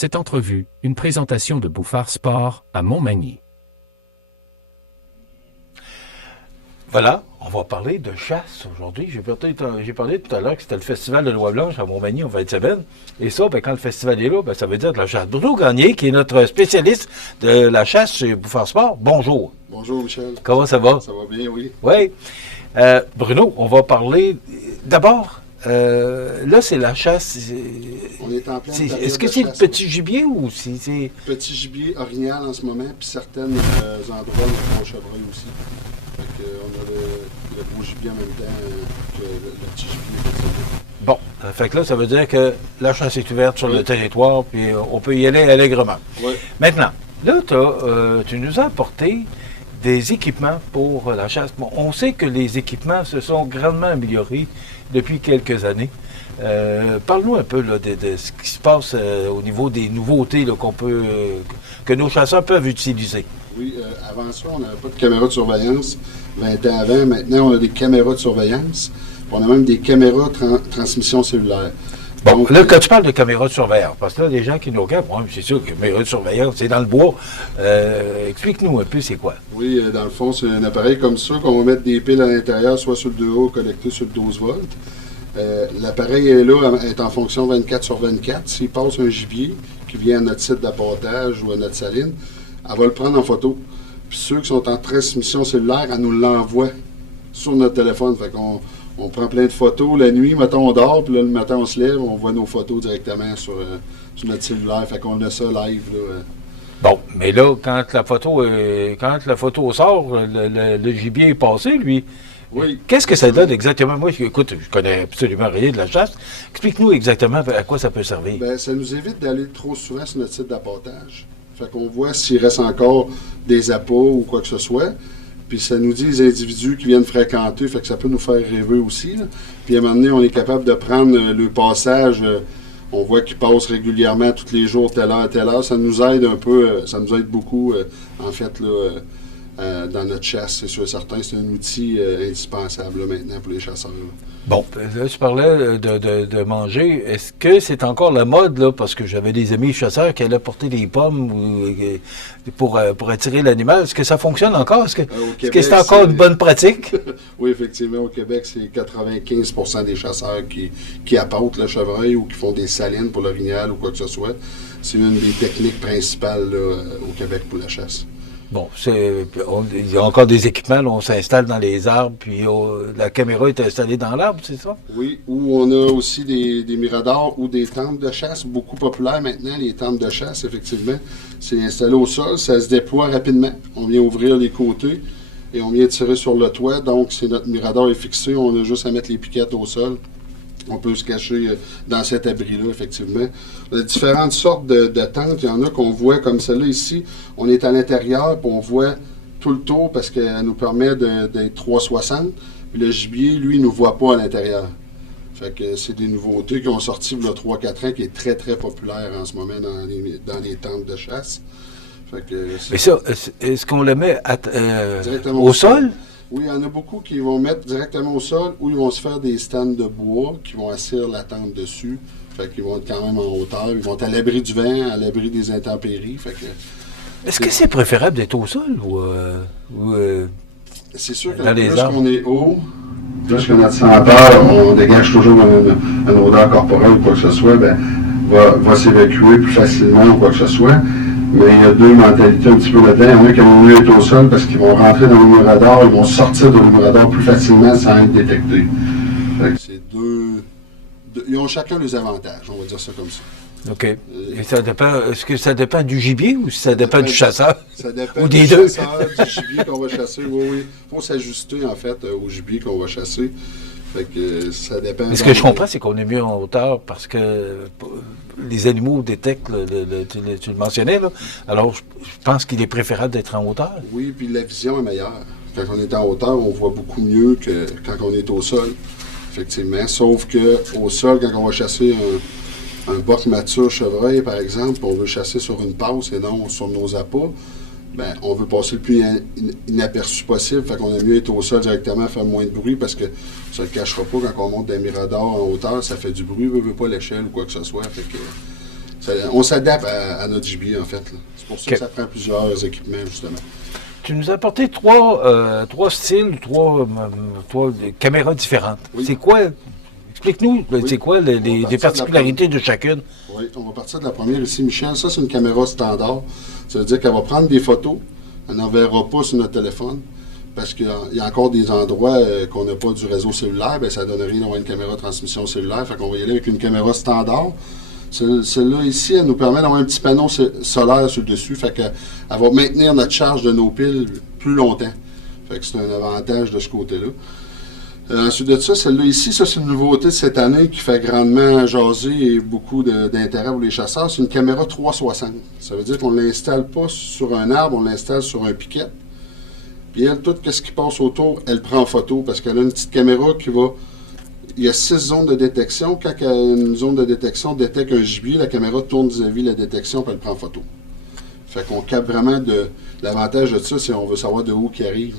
Cette entrevue, une présentation de Bouffard Sport à Montmagny. Voilà, on va parler de chasse aujourd'hui. J'ai parlé tout à l'heure que c'était le festival de Loi Blanche à Montmagny en fin de semaine. Et ça, quand le festival est là, ça veut dire de la chasse. Bruno Gagné, qui est notre spécialiste de la chasse chez Bouffard Sport, bonjour. Bonjour Michel. Comment ça va? Ça va bien, oui. Oui. Bruno, on va parler d'abord. Là, c'est la chasse. On est en pleine période Est-ce que de c'est chasse, le petit gibier ou c'est... Petit gibier orignal en ce moment, puis certains endroits où on chevreuil aussi. Fait que, on a le gros gibier en même temps que le petit gibier. Bon, fait que là, ça veut dire que la chasse est ouverte sur le territoire, puis on peut y aller allègrement. Oui. Maintenant, là, tu nous as apporté des équipements pour la chasse. Bon, on sait que les équipements se sont grandement améliorés depuis quelques années. Parle-nous un peu là, de ce qui se passe au niveau des nouveautés là, que nos chasseurs peuvent utiliser. Oui, avant ça, on n'avait pas de caméra de surveillance. 20 ans avant, maintenant, on a des caméras de surveillance. On a même des caméras transmission cellulaire. Bon, donc, là, quand tu parles de caméras de surveillance, parce que là, les gens qui nous regardent, c'est sûr que caméra de surveillance, c'est dans le bois. Explique-nous un peu, c'est quoi? Oui, dans le fond, c'est un appareil comme ça qu'on va mettre des piles à l'intérieur, soit sur le 2A ou connecté sur le 12 volts. L'appareil est là, est en fonction 24 sur 24. S'il passe un gibier qui vient à notre site d'apportage ou à notre saline, elle va le prendre en photo. Puis ceux qui sont en transmission cellulaire, elle nous l'envoie sur notre téléphone. Fait qu'on prend plein de photos. La nuit, mettons, on dort, puis là, le matin, on se lève, on voit nos photos directement sur notre cellulaire. Fait qu'on a ça live, là. Bon, mais là, quand la photo sort, le gibier est passé, lui. Oui. Qu'est-ce que ça donne exactement? Moi, écoute, je connais absolument rien de la chasse. Explique-nous exactement à quoi ça peut servir. Bien, ça nous évite d'aller trop souvent sur notre site d'apportage. Fait qu'on voit s'il reste encore des appâts ou quoi que ce soit. Puis ça nous dit les individus qui viennent fréquenter, fait que ça peut nous faire rêver aussi, là. Puis à un moment donné, on est capable de prendre le passage. On voit qu'il passe régulièrement tous les jours, telle heure, telle heure. Ça nous aide un peu, ça nous aide beaucoup, en fait, là, dans notre chasse, c'est sûr et certain. C'est un outil indispensable là, maintenant pour les chasseurs. Bon, là, tu parlais de manger. Est-ce que c'est encore la mode, là? Parce que j'avais des amis chasseurs qui allaient porter des pommes pour attirer l'animal. Est-ce que ça fonctionne encore? Est-ce que c'est encore une bonne pratique? Oui, effectivement. Au Québec, c'est 95% des chasseurs qui apportent le chevreuil ou qui font des salines pour l'orignal ou quoi que ce soit. C'est une des techniques principales là, au Québec pour la chasse. Bon, il y a encore des équipements, là, on s'installe dans les arbres, puis la caméra est installée dans l'arbre, c'est ça? Oui, ou on a aussi des miradors ou des tentes de chasse, beaucoup populaires maintenant, les tentes de chasse, effectivement. C'est installé au sol, ça se déploie rapidement. On vient ouvrir les côtés et on vient tirer sur le toit, donc c'est notre mirador est fixé, on a juste à mettre les piquettes au sol. On peut se cacher dans cet abri-là, effectivement. On a différentes sortes de tentes. Il y en a qu'on voit comme celle-là ici. On est à l'intérieur, puis on voit tout le tour parce qu'elle nous permet d'être 360. Puis le gibier, lui, il ne nous voit pas à l'intérieur. Fait que c'est des nouveautés qui ont sorti il y a 3-4 ans, qui est très, très populaire en ce moment dans les tentes de chasse. Fait que mais ça, est-ce qu'on le met directement au sol? Oui, il y en a beaucoup qui vont mettre directement au sol ou ils vont se faire des stands de bois qui vont asseoir la tente dessus. Fait qu'ils vont être quand même en hauteur. Ils vont être à l'abri du vent, à l'abri des intempéries. Fait que, est-ce que c'est préférable d'être au sol ou c'est sûr que plus qu'on est haut, plus que notre senteur, on dégage toujours une odeur corporelle ou quoi que ce soit, va s'évacuer plus facilement ou quoi que ce soit. Mais il y a deux mentalités un petit peu là-dedans. Il y en a qui aiment mieux être au sol parce qu'ils vont rentrer dans le mirador, ils vont sortir de le mirador plus facilement sans être détectés. C'est ils ont chacun les avantages, on va dire ça comme ça. OK. Et ça dépend. Est-ce que ça dépend du gibier ou ça dépend du chasseur? Ça dépend ou du des deux? chasseur, du gibier qu'on va chasser. Oui. Il faut s'ajuster, en fait, au gibier qu'on va chasser. Fait que ça dépend. Mais ce que je comprends, c'est qu'on est mieux en hauteur parce que les animaux détectent, tu le mentionnais, là. Alors, je pense qu'il est préférable d'être en hauteur. Oui, puis la vision est meilleure. Quand on est en hauteur, on voit beaucoup mieux que quand on est au sol, effectivement. Sauf qu'au sol, quand on va chasser un boc mature chevreuil, par exemple, on veut chasser sur une passe et non sur nos appâts, on veut passer le plus inaperçu possible. Fait qu'on aime mieux être au sol directement, faire moins de bruit parce que ça ne le cachera pas quand on monte d'un mirador en hauteur, ça fait du bruit, veut pas l'échelle ou quoi que ce soit. Fait que On s'adapte à notre gibier, en fait. Là. C'est pour ça OK. que ça prend plusieurs équipements, justement. Tu nous as apporté trois styles, trois caméras différentes. Oui. C'est quoi? Explique-nous, Oui. c'est quoi On va les partir de la particularités de chacune? Oui, on va partir de la première ici, Michel. Ça, c'est une caméra standard. Ça veut dire qu'elle va prendre des photos. Elle n'enverra pas sur notre téléphone. Parce qu'il y a encore des endroits qu'on n'a pas du réseau cellulaire. Bien, ça ne donne rien d'avoir une caméra de transmission cellulaire. Fait qu'on va y aller avec une caméra standard. Celle-là ici, elle nous permet d'avoir un petit panneau solaire sur le dessus. Fait qu'elle va maintenir notre charge de nos piles plus longtemps. Fait que c'est un avantage de ce côté-là. Ensuite de ça, celle-là ici, ça c'est une nouveauté de cette année qui fait grandement jaser et beaucoup d'intérêt pour les chasseurs. C'est une caméra 360. Ça veut dire qu'on ne l'installe pas sur un arbre, on l'installe sur un piquet. Puis elle, tout ce qui passe autour, elle prend en photo parce qu'elle a une petite caméra qui va... Il y a 6 zones de détection. Quand une zone de détection détecte un gibier, la caméra tourne vis-à-vis la détection puis elle prend en photo. Fait qu'on capte vraiment l'avantage de ça, c'est qu'on veut savoir de où qui arrive.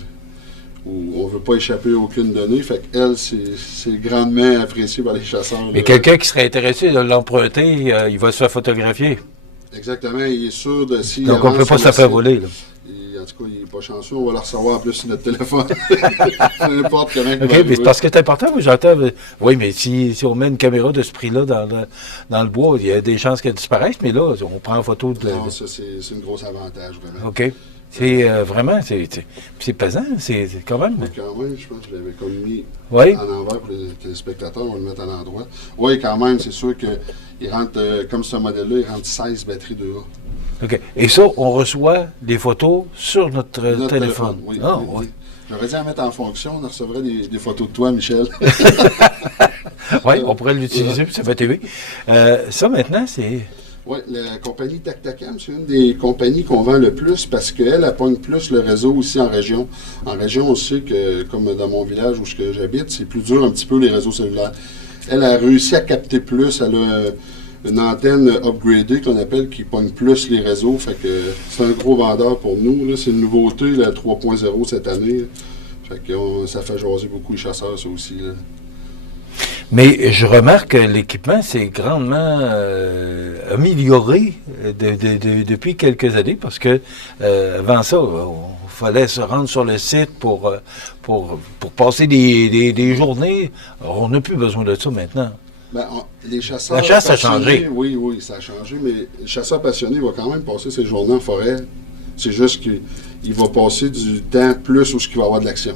Ou on ne veut pas échapper à aucune donnée. Fait qu'elle, c'est grandement apprécié par les chasseurs. Mais là. quelqu'un qui serait intéressé de l'emprunter, il va se faire photographier. Exactement, il est sûr de s'il Donc on ne peut pas se la faire voler. Là. En tout cas, il n'est pas chanceux, on va le recevoir en plus sur notre téléphone. N'importe comment. OK, mais c'est parce que c'est important, moi, j'entends. Oui, mais si on met une caméra de ce prix-là dans le bois, il y a des chances qu'elle disparaisse, mais là, on prend en photo de. Non, ça, c'est un gros avantage, vraiment. OK. C'est vraiment, c'est pesant, c'est quand même. Mais quand même, je pense que je l'avais comme mis Oui. à l'envers pour les téléspectateurs, on va le mettre à l'endroit. Oui, quand même, c'est sûr qu'il rentre, comme ce modèle-là, il rentre 16 batteries de A. OK. Et ça, on reçoit les photos sur notre téléphone. Oui, Ah, oui, oui. oui. J'aurais dû en mettre en fonction, on recevrait des photos de toi, Michel. Oui, on pourrait l'utiliser, puis ça fait TV. Ça, maintenant, c'est. Oui, la compagnie Tactacam, c'est une des compagnies qu'on vend le plus parce qu'elle pogne plus le réseau aussi en région. En région, on sait que, comme dans mon village où j'habite, c'est plus dur un petit peu les réseaux cellulaires. Elle a réussi à capter plus, elle a une antenne upgradée qu'on appelle qui pogne plus les réseaux. Fait que c'est un gros vendeur pour nous. Là. C'est une nouveauté, la 3.0 cette année. Là. Fait que ça fait jaser beaucoup les chasseurs, ça aussi. Là. Mais je remarque que l'équipement s'est grandement amélioré depuis quelques années parce que avant ça, il fallait se rendre sur le site pour passer des journées. Alors, on n'a plus besoin de ça maintenant. Ben, les chasseurs La chasse a passionnés, changé. Oui, ça a changé, mais le chasseur passionné va quand même passer ses journées en forêt. C'est juste qu'il va passer du temps plus où il va y avoir de l'action.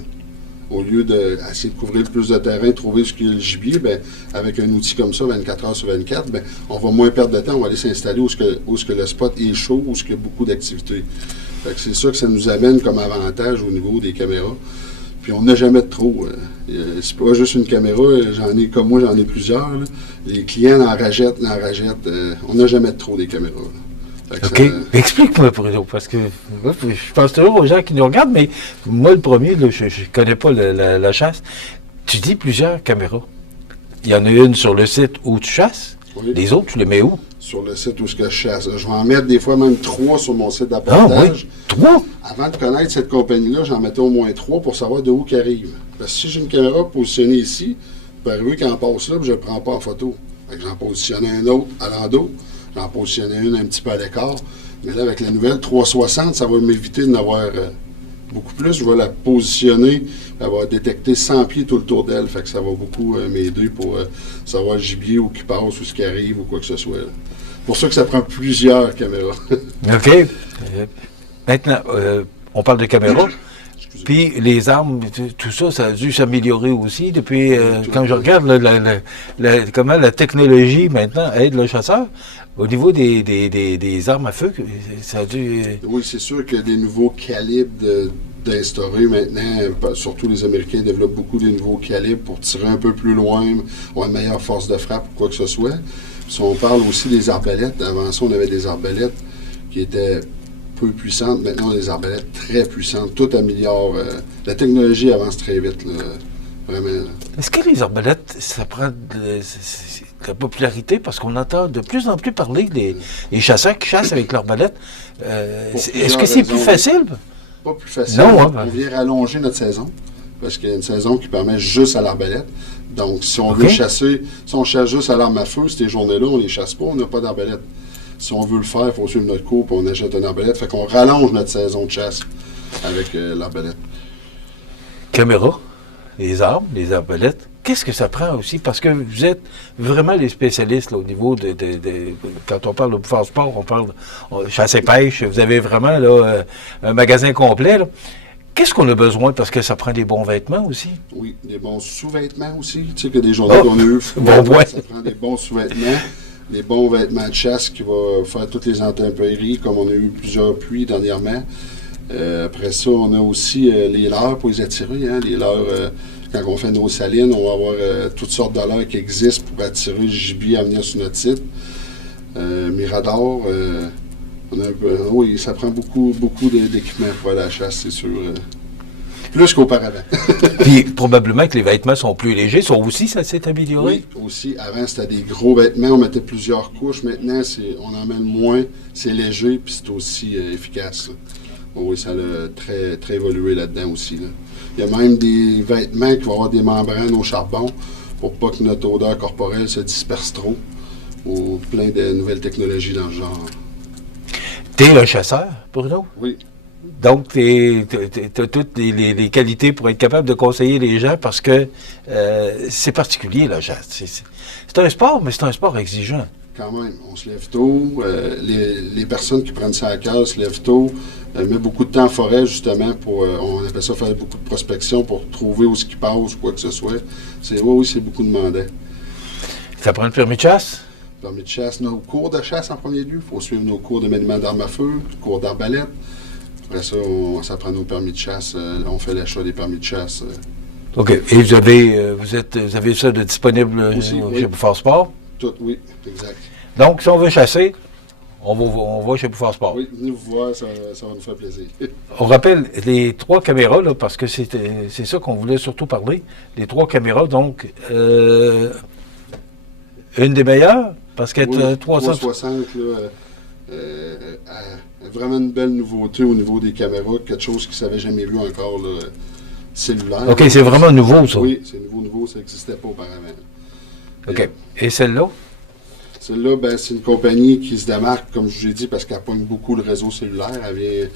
Au lieu d'essayer de couvrir le plus de terrain, trouver ce qu'il y a le gibier, ben, avec un outil comme ça, 24 heures sur 24, ben, on va moins perdre de temps, on va aller s'installer où ce que le spot est chaud, où il y a beaucoup d'activité. Fait que c'est ça que ça nous amène comme avantage au niveau des caméras. Puis on n'a jamais de trop. C'est pas juste une caméra, comme moi, j'en ai plusieurs. Là. Les clients en rachètent. On n'a jamais de trop des caméras. Là. OK. Explique-moi, Bruno, parce que je pense toujours aux gens qui nous regardent, mais moi, le premier, là, je ne connais pas la chasse. Tu dis plusieurs caméras. Il y en a une sur le site où tu chasses. Oui. Les autres, tu les mets où? Sur le site où je chasse. Je vais en mettre des fois même 3 sur mon site Ah d'apportage. oui, 3? Avant de connaître cette compagnie-là, j'en mettais au moins 3 pour savoir de où qu'elle arrive. Parce que si j'ai une caméra positionnée ici, il peut arriver qu'elle en passe là, puis je ne le prends pas en photo. Fait que j'en positionne un autre à l'endos. J'en positionnais une un petit peu à l'écart. Mais là, avec la nouvelle 360, ça va m'éviter d'en avoir beaucoup plus. Je vais la positionner. Elle va détecter 100 pieds tout le tour d'elle. Fait que ça va beaucoup m'aider pour savoir le gibier où qui passe, où ce qui arrive ou quoi que ce soit. Là. C'est pour ça que ça prend plusieurs caméras. OK. Maintenant, on parle de caméras. Puis les armes, tout ça, ça a dû s'améliorer aussi depuis, quand je regarde comment la technologie maintenant aide le chasseur, au niveau des armes à feu, ça a dû... Oui, c'est sûr qu'il y a des nouveaux calibres d'instaurer maintenant. Surtout les Américains développent beaucoup de nouveaux calibres pour tirer un peu plus loin, avoir une meilleure force de frappe ou quoi que ce soit. Si on parle aussi des arbalètes, avant ça, on avait des arbalètes qui étaient peu puissantes. Maintenant, on a des arbalètes très puissantes. Tout améliore. La technologie avance très vite, là, vraiment. Là. Est-ce que les arbalètes, ça prend de la popularité? Parce qu'on entend de plus en plus parler des chasseurs qui chassent avec l'arbalète. Est-ce que c'est plus facile? Pas plus facile. Non, hein, on vient rallonger notre saison. Parce qu'il y a une saison qui permet juste à l'arbalète. Donc, si on veut chasser, si on chasse juste à l'arme à feu, ces journées-là, on ne les chasse pas, on n'a pas d'arbalète. si on veut le faire, il faut suivre notre cours, puis on achète une arbalète. Fait qu'on rallonge notre saison de chasse avec l'arbalète. Caméra, les armes, les arbalètes. Qu'est-ce que ça prend aussi? Parce que vous êtes vraiment les spécialistes là, au niveau quand on parle de Bouffard Sport, on parle de chasse et pêche. Vous avez vraiment là, un magasin complet. Là. Qu'est-ce qu'on a besoin? Parce que ça prend des bons vêtements aussi. Oui, des bons sous-vêtements aussi. Tu sais que des journées qu'on a eu, ça prend des bons sous-vêtements, des bons vêtements de chasse qui vont faire toutes les intempéries, comme on a eu plusieurs pluies dernièrement. Après ça, on a aussi les leurres pour les attirer. Hein, les leurres, quand on fait nos salines, on va avoir toutes sortes de leurres qui existent pour attirer le gibier à venir sur notre site. Mirador, on a oui, ça prend beaucoup d'équipements pour aller à la chasse, c'est sûr. Plus qu'auparavant. Puis probablement que les vêtements sont plus légers. Ça s'est amélioré? Oui, aussi. Avant, c'était des gros vêtements. On mettait plusieurs couches. Maintenant, on en met moins. C'est léger, puis c'est aussi efficace. Oui, ça a très, très évolué là-dedans aussi. Là. Il y a même des vêtements qui vont avoir des membranes au charbon pour pas que notre odeur corporelle se disperse trop. Ou plein de nouvelles technologies dans le genre. T'es un chasseur, Bruno? Oui. Donc, tu as toutes les qualités pour être capable de conseiller les gens parce que c'est particulier, la chasse. C'est un sport, mais c'est un sport exigeant. Quand même, on se lève tôt. Les personnes qui prennent ça à cœur se lèvent tôt. Met beaucoup de temps en forêt, justement, on appelle ça faire beaucoup de prospection pour trouver où ce qui passe, quoi que ce soit. Oui, c'est beaucoup demandé. Ça prend le permis de chasse? Permis de chasse, nos cours de chasse en premier lieu. Il faut suivre nos cours de maniement d'armes à feu, cours d'arbalète. Après ça, ça prend nos permis de chasse. On fait l'achat des permis de chasse. OK. Et vous avez ça de disponible aussi, chez Bouffard Sport? Tout, oui, exact. Donc, si on veut chasser, on va chez Bouffard Sport. Oui, venez vous voir, ça va nous faire plaisir. On rappelle les 3 caméras, là, parce que c'est ça qu'on voulait surtout parler. Les 3 caméras, donc, une des meilleures, parce qu'elle est 360, là, vraiment une belle nouveauté au niveau des caméras, quelque chose qu'ils n'avaient jamais vu encore, là, cellulaire. OK, c'est vraiment nouveau, ça. Oui, c'est nouveau, ça n'existait pas auparavant. OK. Et celle-là? Celle-là, ben, c'est une compagnie qui se démarque, comme je vous ai dit, parce qu'elle pogne beaucoup le réseau cellulaire. Elle vient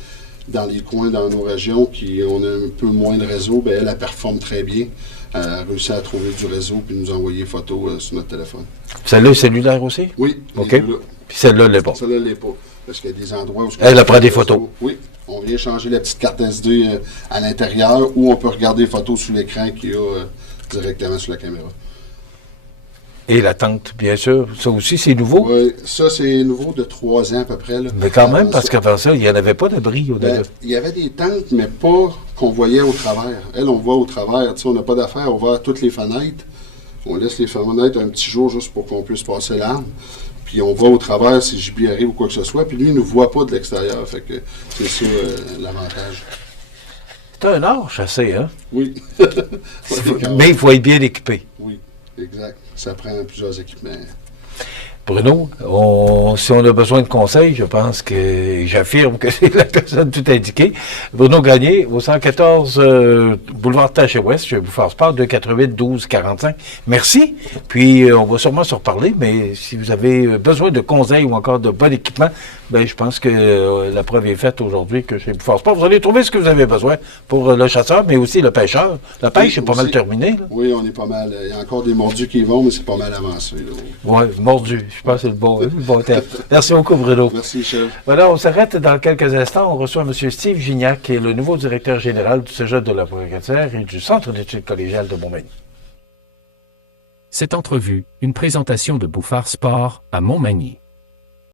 dans les coins, dans nos régions, qui on a un peu moins de réseau. Ben, elle performe très bien. Elle a réussi à trouver du réseau puis nous envoyer photos sur notre téléphone. Celle-là est cellulaire aussi? Oui. OK. Puis celle-là, elle l'est pas. Celle-là, elle l'est pas. Parce qu'il y a des endroits où... Elle prend des photos. Oui. On vient changer la petite carte SD à l'intérieur où on peut regarder les photos sur l'écran qu'il y a directement sur la caméra. Et la tente, bien sûr. Ça aussi, c'est nouveau? Oui, ça, c'est nouveau de 3 ans à peu près. Là. Mais quand même, parce qu'avant ça, il n'y en avait pas d'abri au-delà. Il y avait des tentes, mais pas qu'on voyait au travers. Elle, on voit au travers. Tu sais, on n'a pas d'affaire, on voit toutes les fenêtres. On laisse les fenêtres un petit jour juste pour qu'on puisse passer l'arme. Puis on voit au travers si gibier arrive ou quoi que ce soit. Puis lui, il ne nous voit pas de l'extérieur. Fait que c'est ça l'avantage. C'est un art chasser, hein? Oui. Mais il faut être bien équipé. Oui, exact. Ça prend plusieurs équipements. Bruno, si on a besoin de conseils, je pense que j'affirme que c'est la personne tout indiquée. Bruno Gagné, au 114 boulevard Taché-Ouest, chez Bouffard Sport, 248-12-45. Merci. Puis, on va sûrement se reparler, mais si vous avez besoin de conseils ou encore de bon équipement, ben, je pense que la preuve est faite aujourd'hui que chez Bouffard Sport, vous allez trouver ce que vous avez besoin pour le chasseur, mais aussi le pêcheur. La pêche est pas mal terminée. Là. Oui, on est pas mal. Il y a encore des mordus qui y vont, mais c'est pas mal avancé. Oui, mordu. Je pense que c'est le bon terme. Merci beaucoup, Bruno. Merci, chef. Voilà, on s'arrête dans quelques instants. On reçoit M. Steve Gignac, qui est le nouveau directeur général du Cégep de la Pointe-Côtière et du Centre d'études collégiales de Montmagny. Cette entrevue, une présentation de Bouffard Sport à Montmagny.